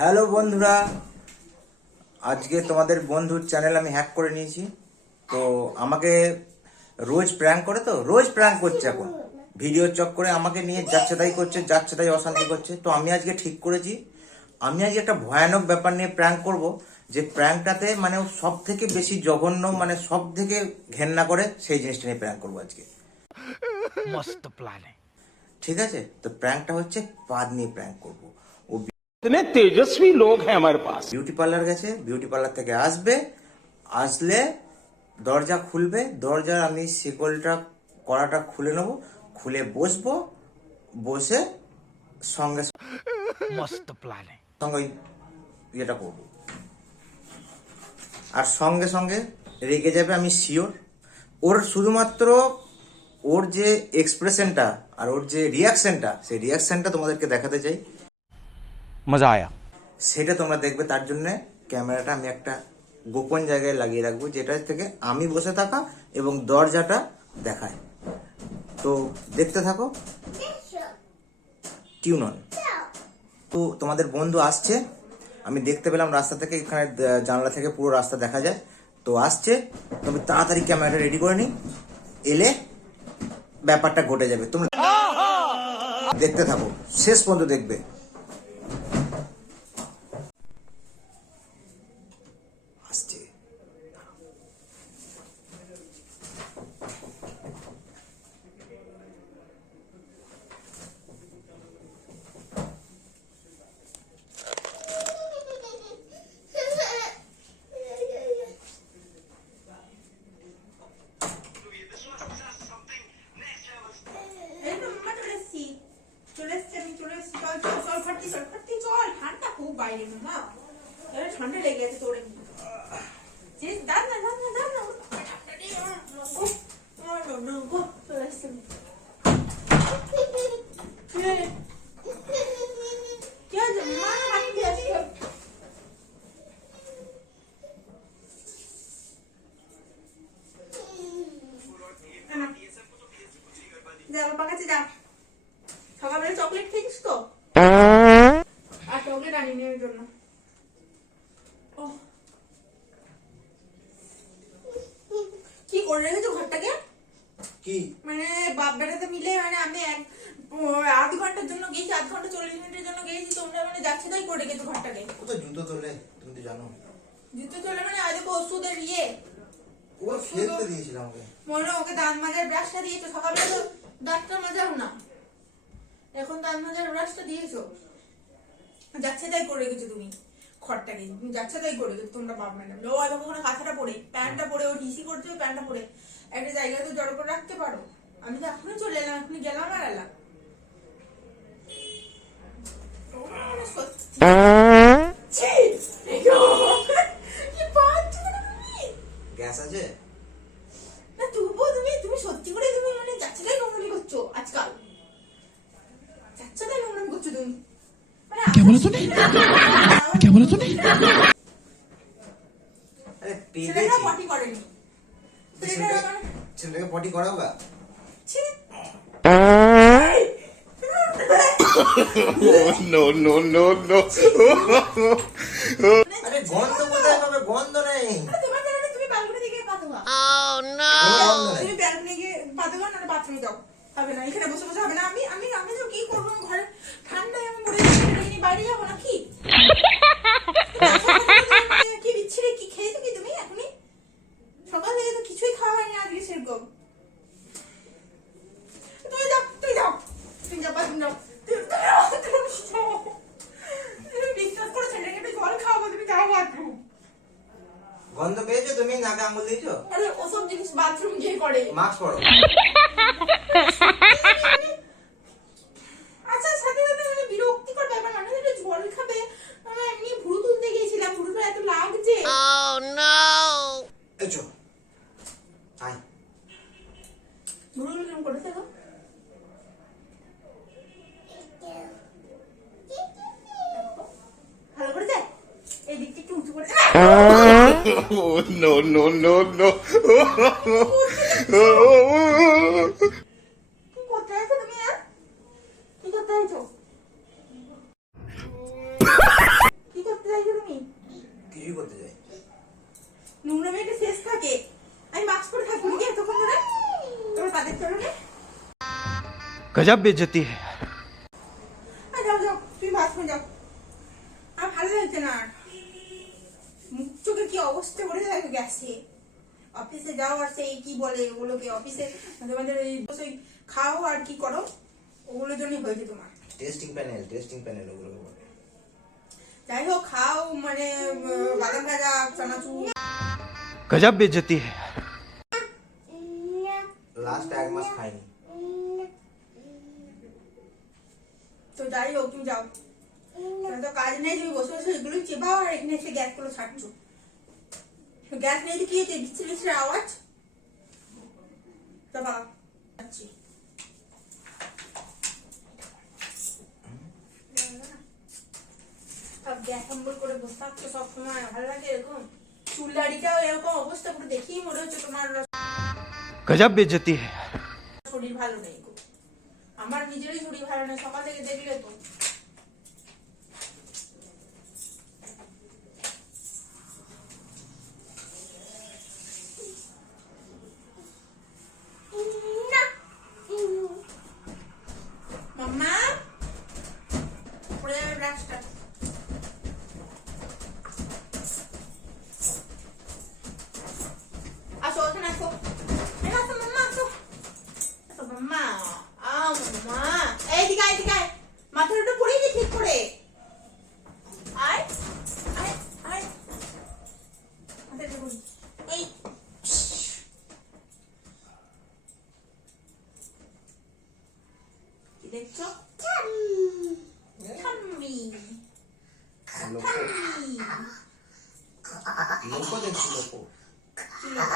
Hello বন্ধুরা, আজকে তোমাদের বন্ধুর চ্যানেল আমি হ্যাক করে নিয়েছি। তো আমাকে রোজ প্র্যাঙ্ক করে, তো রোজ প্র্যাঙ্ক করছে। এখন ভিডিও চক্করে আমাকে নিয়ে যাচ্ছে তাই করছে, যাচ্ছে তাই অশান্তি করছে। তো আমি আজকে ঠিক করেছি, আমি আজকে একটা ভয়ানক ব্যাপার নিয়ে প্র্যাঙ্ক করব। যে প্র্যাঙ্কটাতে মানে সব থেকে বেশি জঘন্য, মানে সব থেকে ঘেন্না করে সেই জিনিসটা নিয়ে প্র্যাঙ্ক করবো আজকে। मस्त प्लान है। ঠিক আছে, তো প্র্যাঙ্কটা হচ্ছে পাদ নিয়ে প্র্যাঙ্ক করবো। ও इतने तेजस्वी लोग हैं हमारे पास। বিউটি পার্লার গেছে, বিউটি পার্লার থেকে আসবে, আসলে দরজা খুলবে, দরজার আমি শিকলটা কড়াটা খুলে নেবো, খুলে বসবো, বসে সঙ্গে मस्त प्लान है। সঙ্গে ওই ইয়েটা করবো। আর সঙ্গে সঙ্গে রেগে যাবে, আমি শিওর। ওর শুধুমাত্র ওর যে এক্সপ্রেশনটা আর ওর যে রিয়াকশনটা, সেই রিয়াকশনটা তোমাদেরকে দেখাতে চাই। मजा आया। সেটা তোমরা দেখবে। তার জন্য ক্যামেরাটা আমি একটা গোপন জায়গায় লাগিয়ে রাখবো, যেটা থেকে আমি বসে থাকা এবং দরজাটা দেখায়। তো দেখতে থাকো, টিউন অন। তো তোমাদের বন্ধু আসছে, আমি দেখতে পেলাম রাস্তা থেকে, এখানে জানলা থেকে পুরো রাস্তা দেখা যায়। তো আসছে, তুমি তাড়াতাড়ি ক্যামেরাটা রেডি করে নি, এলে ব্যাপারটা ঘটে যাবে। তোমরা দেখতে থাকো, শেষ পর্যন্ত দেখবে। আসছে, ঠান্ডা লেগে গেছে তোর দাঁড় না চলে এসছে। কি হয়েছে? মা হাত দিয়ে আসছে। যা বাবার কাছে যা, সকালবেলা চকলেট খেয়েছিস তো? আর চকলেট আনিনি ওর জন্য। কি করে রেখেছো ঘরটাকে? কি মানে বাপ বেটাতে মিলে, মানে আমি আধ ঘন্টার জন্য গেছি, আধ ঘন্টা 40 মিনিটের জন্য গেছি, তোমরা মানে যাচ্ছে তাই করে রেখেছো ঘরটাকে। ও তো জুতো তোলে, তুমি তো জানো। জুতো চলে মানে আজ ওষুধের ইয়ে, ও খেলতে দিয়েছিলাম ওকে। মনে ওকে দাঁত মাজার ব্রাশটা দিয়েছো, সকালবেলা তো দাঁতটা মাজাও না, এখন দাঁত মাজার ব্রাশটা দিয়েছো। যাচ্ছে তাই করে রেখেছো তুমি ঘরটাকে, যাচ্ছে তাই করে রেখেছো তোমরা বাপ ম্যাডাম। ও এতক্ষণ কাঁথাটা পরে, প্যান্টটা পরে, ও হিসি করছে, প্যান্টটা পরে একটা জায়গায় তো জড়ো করে রাখতে পারো। আমি তো এখনই চলে এলাম, এখনই গেলাম আর এলাম। গ্যাস আছে না তবুও তুমি সত্যি করে তুমি মানে যাচ্ছে তাই নোংরামি করছো আজকাল, যাচ্ছে তাই নোংরামি করছো তুমি। क्या बोला तूने? क्या बोला तूने? আরে ছেলেটা পেয়েছি, পটি করেনি, ছেলেটা ছেলেটাকে পটি করাওগা। ছি। No, no, no, no. আরে গন্ধ কোথায় পাবে? গন্ধ নেই, তোমার জায়গাটা তুমি ব্যালকনি থেকে পাতো না, কোনো গন্ধ নেই। তুমি ব্যালকনি গিয়ে পাতো না, না বাথরুমে যাও। হবে না, এখানে বসে বসে হবে না। আমি আমি আমি তো কি করবো ঘরে, ঠান্ডায় আমি মরে যাচ্ছি, বাইরে যাবো না কি? কি বিচ্ছিরি, কি খেয়েছো কি তুমি এখনই? সকাল থেকে তো কিছুই খাওয়া হয়নি আজকে সেরকম। তুমি যাও, তুমি যাও, তুমি যাও, বাথরুম যাও, তুমি বিশ্বাস করো, ছেলেটাকে একটু জল খাওয়াবো, তুমি যাও বাথরুম। গন্ধ পেয়েছো তুমি? নাকে আঙুল দিয়েছো? আরে ওসব জিনিস বাথরুম গিয়ে করে। মাস্ক পরো। আচ্ছা, সাথে সাথে মানে বিরক্তিকর ব্যাপার, মানুষ একটু জল খাবে। আমি এমনি ভুরু তুলতে গিয়েছিলাম, ভুরুটা এত লাগছে। এসো, আয়। ভুরুগুলো কেমন করেছে গো? ভালো করেছে? এই দিকটা একটু উঁচু করে Oh, no, no, no, no. কি করতে আছো তুমি? কি করতে আছো? गजब बेइज्जती है। যাও যাও, তুমি বাথরুমে যাও। আর ভালো লাগছে না আর। মুখ চোখে কি অবস্থা করে থাকে গ্যাসে। অফিসে যাও আর সেই কি বলে ওগুলোকে অফিসে মাঝে মাঝে এই বসে খাও আর কি করো, ওগুলোর জন্যই হয়েছে তোমার। টেস্টিং প্যানেল ওগুলো বলে। যাই হোক খাও, মানে বাদাম ভাজা, চানাচুর। गजब बेइज्जती है। লাস্ট 1 মাস খাইনি। তো যাই হোক তুমি যাও, তো কাজ নেই, তুমি বসে বসে এগুলো চেপাও আর এখানে এসে গ্যাস গুলো ছাড়ছো। গ্যাস নেই তো কি হয়েছে, বিচ্ছিরি বিচ্ছিরি আওয়াজ। তো বাবা যাচ্ছি। সব গ্যাস অম্বল করে বসে থাকছো সবসময়, ভালো লাগে এরকম? চুল দাড়িটাও এরকম অবস্থা করে দেখেই মনে হচ্ছে তোমার गजब बेइज्जती है। শরীর ভালো নেই গো। আমার নিজেরই শরীর ভালো নেই, সকাল থেকে দেখলে তো। মাম্মা পড়ে যাবে ব্রাশটা। আসো ওখানে আসো, এখানে আসো মাম্মা, আসো আসো মাম্মা। মাম্মা এইদিকে আয়, এদিকে আয়, মাথার ওটা পড়ে দি ঠিক করে। আয় আয় আয়, মাথাটা পড়ি। এই কি দেখছো? ঠাম্মি ঠাম্মি। লোকো দেখছি লোকো। কি লোক?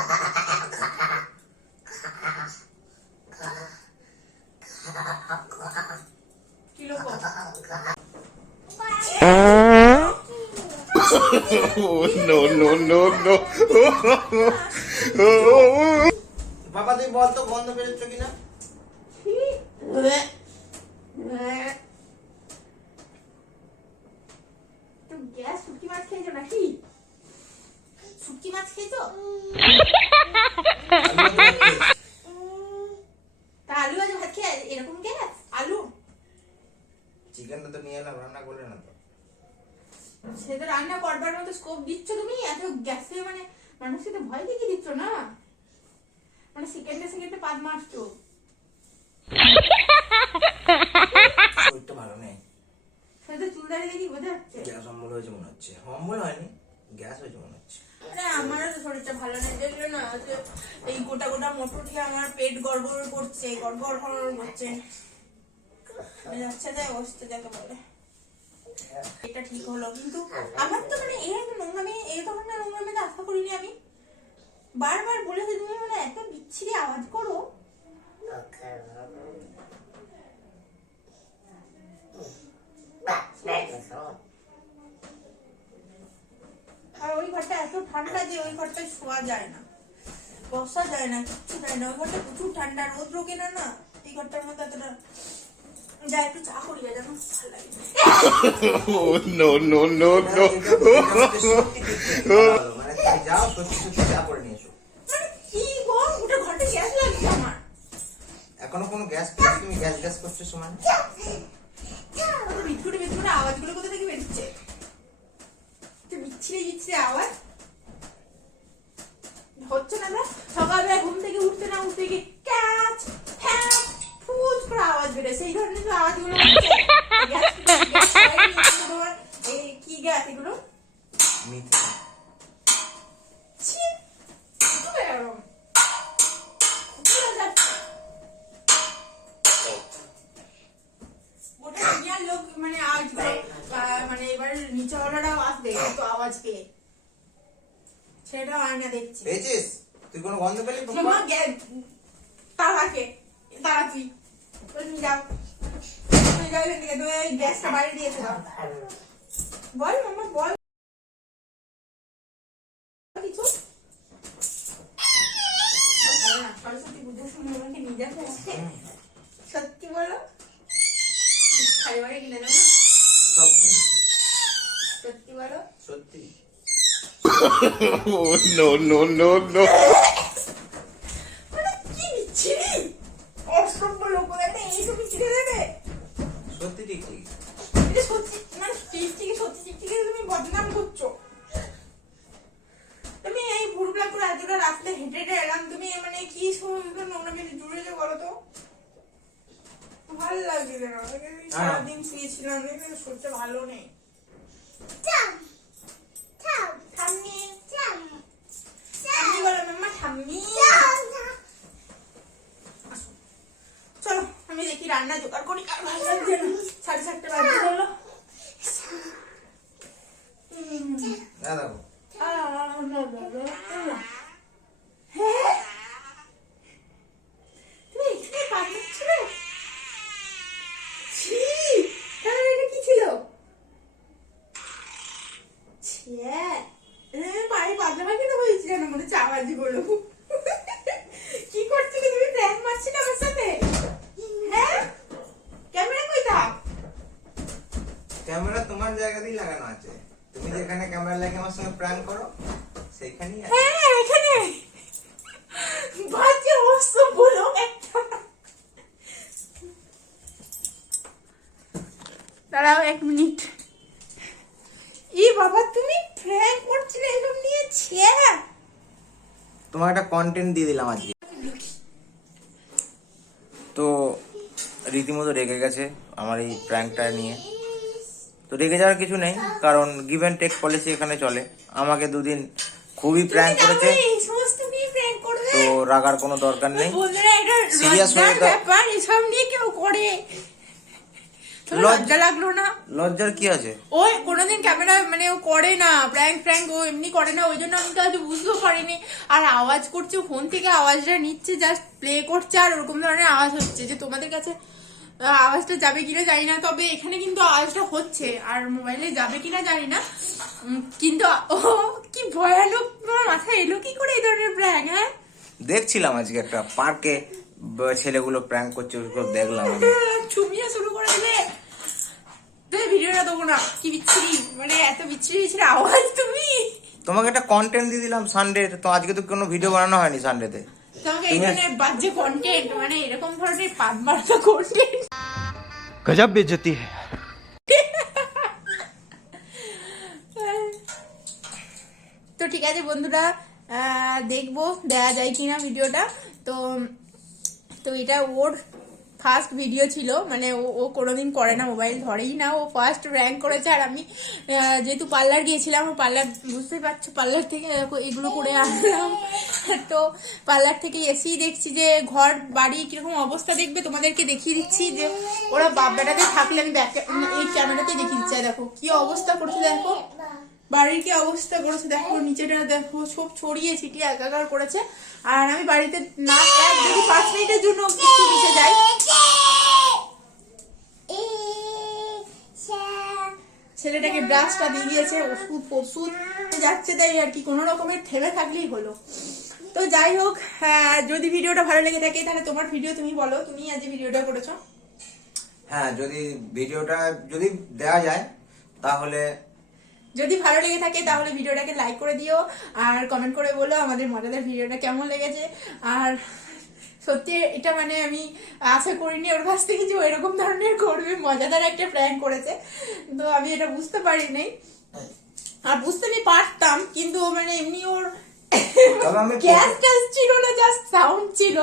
No, no, no, no. বাবা তুই বল তো গন্ধ বেরোচ্ছ কিনা? তুমি গ্যাস শুটকি মাছ খেয়েছো নাকি? শুটকি মাছ খেয়েছো? তা আলু আজ ভাত খেয়ে এরকম গ্যাস? আলু চিকেনটা তো নিয়ে এলাম, রান্না করলে না তো। সে তো রান্না করবার মতো স্কোপ দিচ্ছ তুমি, এত গ্যাসে মানে মানুষকে তো ভয় দেখিয়ে দিচ্ছ না, মানে সেকেন্ডে সেকেন্ডে পাদ মারছো। শরীরটা ভালো নেই। সে তো চুল দাঁড়িয়ে দেখি বোঝা যাচ্ছে। গ্যাস অম্বল হয়েছে মনে হচ্ছে। অম্বল হয়নি, গ্যাস হয়েছে মনে হচ্ছে। আরে আমারও তো শরীরটা ভালো নেই, দেখলে না যে এই গোটা গোটা মোটর খেয়ে আমার পেট গড়গড় করছে, গড়গড় করছে। যাচ্ছে তাই অবস্থা যাকে বলে। এটা ঠিক হলো, কিন্তু আমার তো মানে এই নোংরামি, এই ধরনের নোংরামি তো আশা করিনি আমি। বারবার বলেছি তুমি মানে এত বিচ্ছিরি আওয়াজ করো। আর ওই ঘরটা এত ঠান্ডা যে ওই ঘরটায় শোয়া যায় না, বসা যায় না, কিচ্ছু যায় না। ওই ঘরটা প্রচুর ঠান্ডা, রোদ রোগে না না এই ঘরটার মধ্যে এতটা। যা একটু চা করি জানো, ভালো লাগে। No, no, no, no. মানে তুমি যাও সত্যি সত্যি চা করে নিয়ে এসো। মানে কি গো, ওটা ঘরটা গ্যাস লাগছে আমার। এখনো কোনো গ্যাস পেয়েছি, তুমি গ্যাস গ্যাস করছো সমান। বিটকুটে বিটকুটে আওয়াজগুলো কোথা থেকে বেরোচ্ছে? বিচ্ছিরি বিচ্ছিরি আওয়াজ হচ্ছে না? সকালবেলা ঘুম থেকে উঠতে না উঠতে গিয়ে ক্যাচ ফ্যাচ ফুজ করে আওয়াজ বেরোয়, সেই ধরনের তো আওয়াজগুলো হচ্ছে। এই কি গ্যাস এগুলো? মিথেন। ছি, কি এরকম? গোটা দুনিয়ার লোক মানে আওয়াজগুলো মানে এবার নিচেওয়ালারাও আসবে তো আওয়াজ পেয়ে, সেটাও আয়না দেখছি। পেয়েছিস? তুই কোনো গন্ধ পেলি? মামা তারাকে তারা তুই তুমি যাও, তুমি যাও এখান থেকে, তুমি এই গ্যাসটা বাইরে দিয়েছে দাও। বল মামা বল কিছু। সরস্বতী পুজোর সময় আমাকে নিয়ে যাবে আজকে? সত্যি বলো, শাড়ি বাড়ি কিনে দেবো না? সব কিনে দেবো। সত্যি বলো। সত্যি। No, no, no, no. মানে কি বিচ্ছিরি অসভ্য লোক, একটা এইসব সত্যি মানে টিপটিকে সত্যি টিপটিকে তুমি বদনাম করছো। তুমি এই ভুরুপ্লা করে এতটা রাস্তা হেঁটে হেঁটে এলাম, তুমি মানে কি সমস্ত নোংরা মেরে জুড়েছো বলো তো? ভালো লাগছে না, সারাদিন শুয়েছিলাম, শরীরটা ভালো নেই। ঠাম্মি ঠাম্মি বলো মাম্মা ঠাম্মি। চলো আমি দেখি রান্না জোগাড় করি, আর ভালো লাগছে না, 7:30 বাজে চলো। না দেখো হ্যাঁ তুমি এখানে পাঠাচ্ছিলে? ছি, তাহলে এটা কি ছিল? পায়ে পাতলা পাখি তো হয়েছি যেন মনে হচ্ছে আওয়াজই বলো। কি করছিলে তুমি? প্র্যাঙ্ক মারছিলে আমার সাথে? হ্যাঁ ক্যামেরা কই থাক? ক্যামেরা তোমার জায়গাতেই লাগানো আছে, তুমি যেখানে ক্যামেরা লাগিয়ে আমার সঙ্গে প্র্যাঙ্ক করো সেইখানেই আছে। হ্যাঁ এখানে বাজে অবশ্য বলো একটা। দাঁড়াও 1 মিনিট। ই বাবা তুমি প্র্যাঙ্ক করছিলে এসব নিয়ে? তোমার একটা কন্টেন্ট দিয়ে দিলাম আজকে। তো রীতিমতো রেগে গেছে আমার এই প্র্যাঙ্কটা নিয়ে। তো রেগে যাওয়ার কিছু নেই, কারণ গিভ অ্যান্ড টেক পলিসি এখানে চলে। আমাকে 2 দিন খুবই প্র্যাঙ্ক করেছে, এই সমস্ত নিয়ে প্র্যাঙ্ক করবে? তো রাগার কোনো দরকার নেই। বন্ধুরা এটা Serious হয়ে লজ্জার ব্যাপার, এসব নিয়ে কেউ করে? তোমার লজ্জা লাগলো না? লজ্জার কি আছে? ও কোনোদিন ক্যামেরা মানে ও করে না, প্র্যাঙ্ক ও এমনি করে না, ওই জন্য আমি তো আজ বুঝতেও পারিনি। আর আওয়াজ করছে ফোন থেকে, আওয়াজটা নিচ্ছে, জাস্ট প্লে করছে, আর ওরকম ধরনের আওয়াজ হচ্ছে যে তোমাদের কাছে আওয়াজটা যাবে কিনা জানি না, তবে এখানে কিন্তু আওয়াজটা হচ্ছে, আর মোবাইলে যাবে কিনা জানি না। কিন্তু ও কি ভয়ানক, তোমার মাথায় এলো কি করে এই ধরনের প্র্যাঙ্ক? হ্যাঁ দেখছিলাম আজকে একটা পার্কে ছেলেগুলো প্র্যাঙ্ক করছে, ওগুলো দেখলাম আমি। ছুমিয়া শুরু করে দিলে। তুমি ভিডিওটা দেবো না, কি বিচ্ছিরি, মানে এত বিচ্ছিরি বিচ্ছিরি আওয়াজ। তুমি তোমাকে একটা কন্টেন্ট দিয়ে দিলাম সানডে, তো আজকে তো কোনো ভিডিও বানানো হয়নি সানডেতে। তোমাকে এই ধরনের বাজে কন্টেন্ট, মানে এরকম ধরনের পাত মার্কা কন্টেন্ট। गजब बेइज्जती है। তো ঠিক আছে বন্ধুরা, দেখবো দেয়া যায় কিনা ভিডিওটা। তো তো এটা ওর ফার্স্ট ভিডিও ছিল, মানে ও কোনোদিন করে না, মোবাইল ধরেই না, ও ফার্স্ট র্যাঙ্ক করেছে। আর আমি যেহেতু পার্লার গিয়েছিলাম, ও পার্লার বুঝতেই পারছো, পার্লার থেকে এগুলো করে আনলাম। তো পার্লার থেকে এসেই দেখছি যে ঘর বাড়ি কিরকম অবস্থা, দেখবে তোমাদেরকে দেখিয়ে দিচ্ছি যে ওরা বাপ বেটাতে থাকলে, আমি এই ক্যামেরাতে দেখিয়ে দিচ্ছি। দেখো কি অবস্থা করেছে, দেখো বাড়ির কি অবস্থা করেছে, দেখো নিচেটা দেখো, সব ছড়িয়ে ছিটিয়ে একাকার করেছে। আর আমি বাড়িতে না যদি 5 মিনিটের জন্য একটু নিচে যাই, ছেলেটাকে ব্রাশটা দিয়ে দিয়েছে, ওষুধ যাচ্ছে, তাই আর কি কোনো রকমের থেমে থাকলেই হলো। তো যাই হোক, যদি ভিডিওটা ভালো লেগে থাকে তাহলে তোমার ভিডিও তুমি বলো, তুমি আজ ভিডিওটা করেছো। হ্যাঁ, যদি ভিডিওটা যদি দেওয়া যায় তাহলে, যদি ভালো লেগে থাকে তাহলে ভিডিওটাকে লাইক করে দিও, আর কমেন্ট করে বলো আমাদের মজাদার ভিডিওটা কেমন লেগেছে। আর সত্যি এটা মানে আমি আশা করিনি ওর কাছ থেকে যে এরকম ধরনের করবে, মজাদার একটা প্র্যাঙ্ক করেছে, তো আমি এটা বুঝতে পারিনি। আর বুঝতে আমি পারতাম, কিন্তু মানে এমনি ওর গ্যাস ট্যাস ছিল না, জাস্ট সাউন্ড ছিল,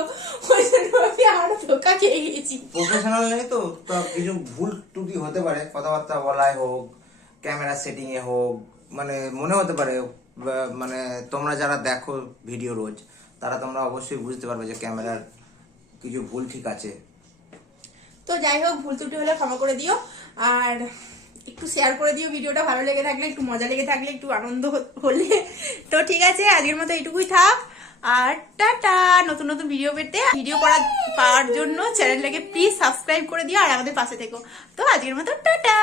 ওই জন্য আমি আরো ধোকা খেয়ে গেছি। প্রফেশনাল নেই তো, তো কিছু ভুল ত্রুটি হতে পারে, কথাবার্তা বলায় হোক, ক্যামেরা সেটিং এ হোক, মানে মনে হতে পারে। মানে তোমরা যারা দেখো ভিডিও রোজ, তারা তোমরা অবশ্যই বুঝতে পারবে যে ক্যামেরার কিছু ভুল ঠিক আছে। তো যাই হোক, ভুল ত্রুটি হলে ক্ষমা করে দিও, আর একটু শেয়ার করে দিও ভিডিওটা ভালো লেগে থাকলে, একটু মজা লেগে থাকলে, একটু আনন্দ হলে। তো ঠিক আছে, আজকের মতো এইটুকুই থাক, আর টাটা। নতুন নতুন ভিডিও পাওয়ার জন্য চ্যানেলটাকে প্লিজ সাবস্ক্রাইব করে দিও, আর আমাদের পাশে থেকো। তো আজকের মতো টাটা।